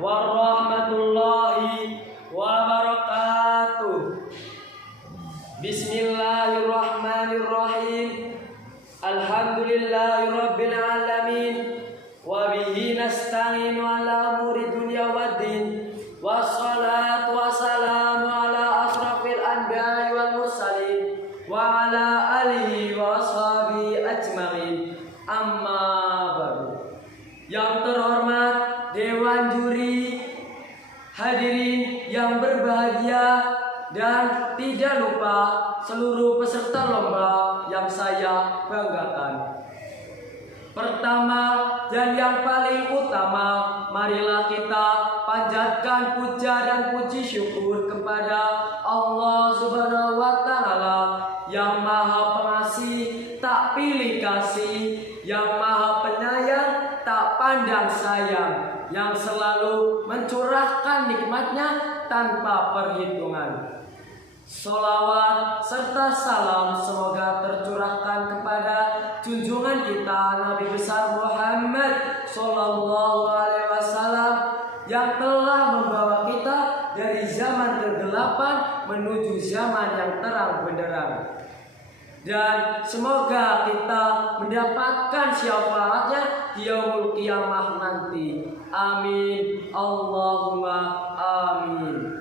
warahmatullahi wabarakatuh. Bismillahirrahmanirrahim. Alhamdulillahirabbil alamin. Wa bihi nasta'inu ala umuri dunya waddin. Wassalatu wassalamu ala asrafil anbiya'i wal mursalin wa ala alihi wa ashabihi ajma'in. Amma ba'du. Yang terhormat Dewan Juri, hadirin yang berbahagia, dan tidak lupa seluruh peserta lomba yang saya banggakan. Pertama dan yang paling utama, marilah kita panjatkan puja dan puji syukur kepada Allah Subhanahu wa Ta'ala yang Maha Pengasih, tak pilih kasih, yang Maha Penyayang, tak pandang sayang, yang selalu mencurahkan nikmatnya tanpa perhitungan. Sholawat serta salam semoga tercurahkan kepada junjungan kita Nabi besar Muhammad Sallallahu Alaihi Wasallam yang telah membawa kita dari zaman kegelapan menuju zaman yang terang benderang. Dan semoga kita mendapatkan syafaatnya di yaumul qiyamah nanti. Amin. Allahumma amin.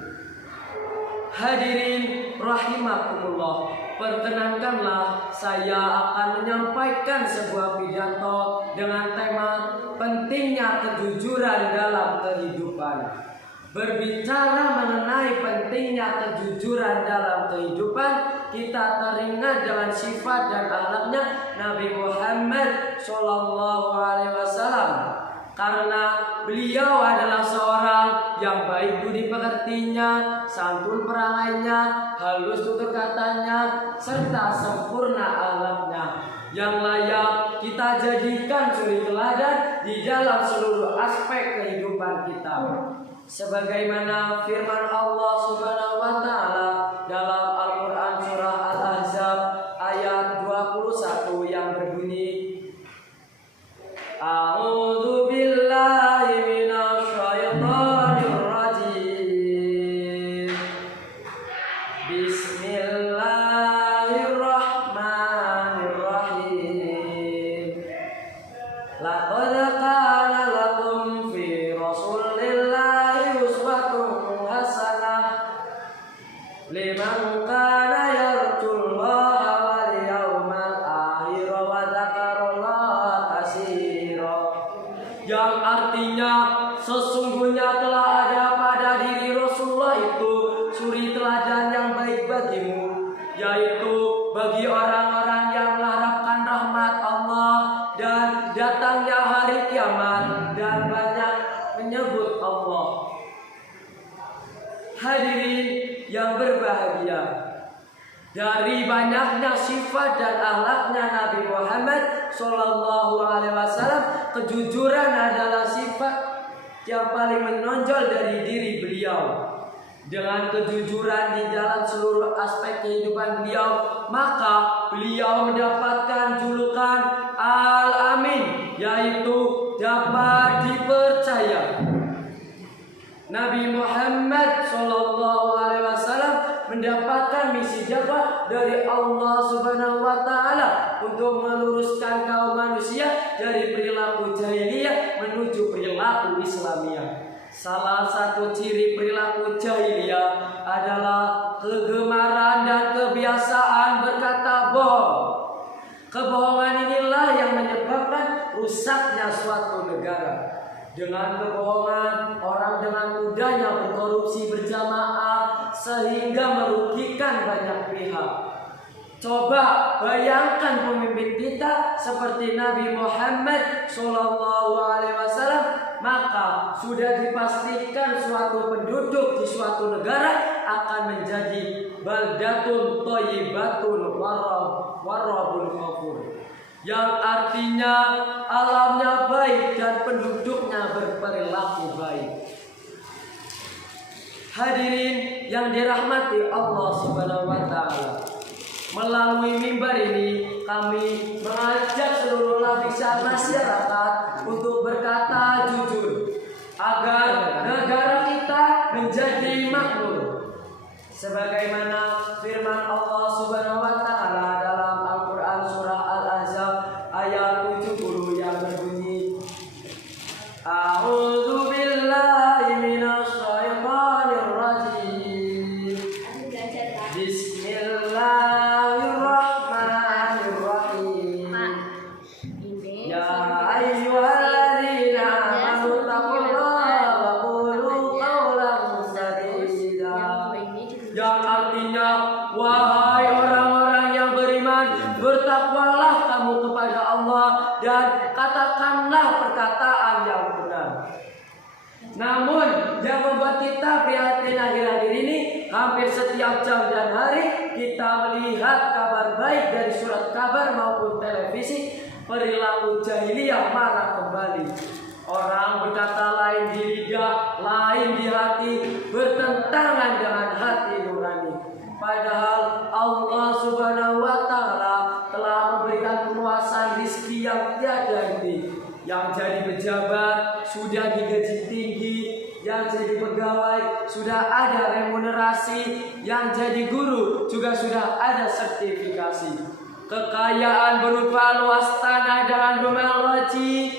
Hadirin rahimakumullah, perkenankanlah saya akan menyampaikan sebuah pidato dengan tema pentingnya kejujuran dalam kehidupan. Berbicara mengenai pentingnya kejujuran dalam kehidupan, kita teringat dengan sifat dan akhlaknya Nabi Muhammad Sallallahu Alaihi Wasallam. Karena beliau adalah seorang yang baik budi pekertinya, santun perangainya, halus tutur katanya, serta sempurna akhlaknya, yang layak kita jadikan suri teladan di dalam seluruh aspek kehidupan kita. Sebagaimana firman Allah Subhanahu wa Ta'ala dalam Al-Quran surah Al-Ahzab ayat 21 yang berbunyi, A'udzu billahi minasy syaithanir rajim. Bismillahirrahmanirrahim. Laqad kana lakum fi rasulillahi uswatun hasanah liman kana yarjullaha wal yawmal akhir wa dzakarallaha katsira. Yang artinya sesungguhnya telah ada pada diri Rasulullah itu suri teladan yang baik bagimu, yaitu bagi orang-orang yang mengharapkan rahmat Allah dan datangnya hari kiamat dan banyak menyebut Allah. Hadirin yang berbahagia, dari banyaknya sifat dan akhlaknya Nabi Muhammad Sallallahu Alaihi Wasallam, kejujuran adalah sifat yang paling menonjol dari diri beliau. Dengan kejujuran di dalam seluruh aspek kehidupan beliau, maka beliau mendapatkan julukan Al-Amin, yaitu dapat dipercaya. Nabi Muhammad Sallallahu Alaihi Wasallam mendapatkan misi dakwah dari Allah Subhanahu Wa Taala untuk meluruskan kaum manusia dari perilaku jahiliyah menuju perilaku Islamiyah. Salah satu ciri perilaku jahiliyah adalah kegemaran dan kebiasaan berkata bohong. Kebohongan inilah yang menyebabkan rusaknya suatu negara. Dengan kebohongan, orang dengan mudahnya berkorupsi berjamaah sehingga merugikan banyak pihak. Coba bayangkan pemimpin kita seperti Nabi Muhammad Sallallahu Alaihi Wasallam, maka sudah dipastikan suatu penduduk di suatu negara akan menjadi baldatun thayyibatun warabun ghafur, yang artinya alamnya baik dan penduduknya berperilaku baik. Hadirin yang dirahmati Allah Subhanahu wa Ta'ala, melalui mimbar ini kami mengajak seluruh lapisan masyarakat untuk berkata jujur. agar negara kita menjadi makmur. Sebagaimana firman Allah Subhanahu wa taala dalam Al-Qur'an surah Al-Ahzab ayat 70 yang berbunyi, A'udzu billahi minasy syaithanir rajim. Bismillahirrahmanirrahim. Ya ayyuhalladzina amanu taqullaha wa qulu qawlan sadida. Yang artinya, wahai orang-orang yang beriman, bertakwalah kamu kepada Allah dan katakanlah perkataan yang benar. Namun yang membuat kita prihatin akhir-akhir ini, hampir setiap jam dan hari kita melihat kabar baik dari surat kabar maupun televisi, perilaku jahiliyah marak kembali. Orang berkata lain di lidah, lain di hati, bertentangan dengan hati nurani. Padahal Allah Subhanahu wa taala telah memberikan penguasaan rezeki yang tiada henti. Yang jadi pejabat sudah digaji tinggi, yang jadi pegawai sudah ada remunerasi, yang jadi guru juga sudah ada sertifikasi. Kekayaan berupa luas tanah dengan rumah loji,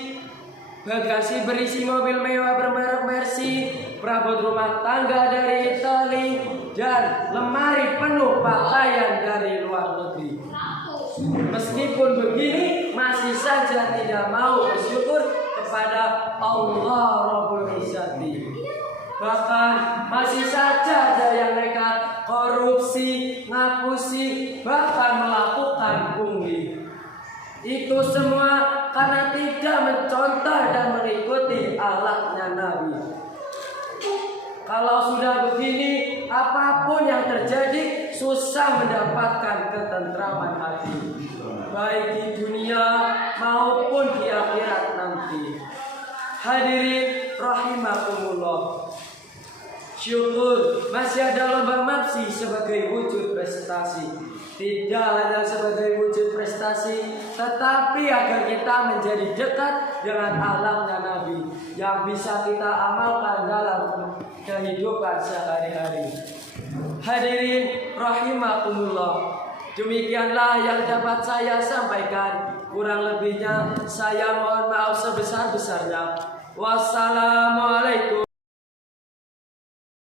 bagasi berisi mobil mewah bermerek Mercy, perabot rumah tangga dari Italia, dan lemari penuh pakaian dari luar negeri. Meskipun begini, masih saja tidak mau bersyukur kepada Allah Rabbul Izzati. Bahkan masih saja ada yang nekat korupsi, ngapusi, bahkan melakukan pungli. Itu semua karena tidak mencontoh dan mengikuti akhlaknya Nabi. Kalau sudah begini, apapun yang terjadi susah mendapatkan ketentraman hati, baik di dunia maupun di akhirat nanti. Hadirin rahimakumullah, syukur masih ada lomba MAPSI sebagai wujud prestasi. Tidak hanya sebagai wujud prestasi, tetapi agar kita menjadi dekat dengan akhlaknya Nabi yang bisa kita amalkan dalam kehidupan sehari-hari. Hadirin rahimakumullah, demikianlah yang dapat saya sampaikan. Kurang lebihnya saya mohon maaf sebesar-besarnya. Wassalamualaikum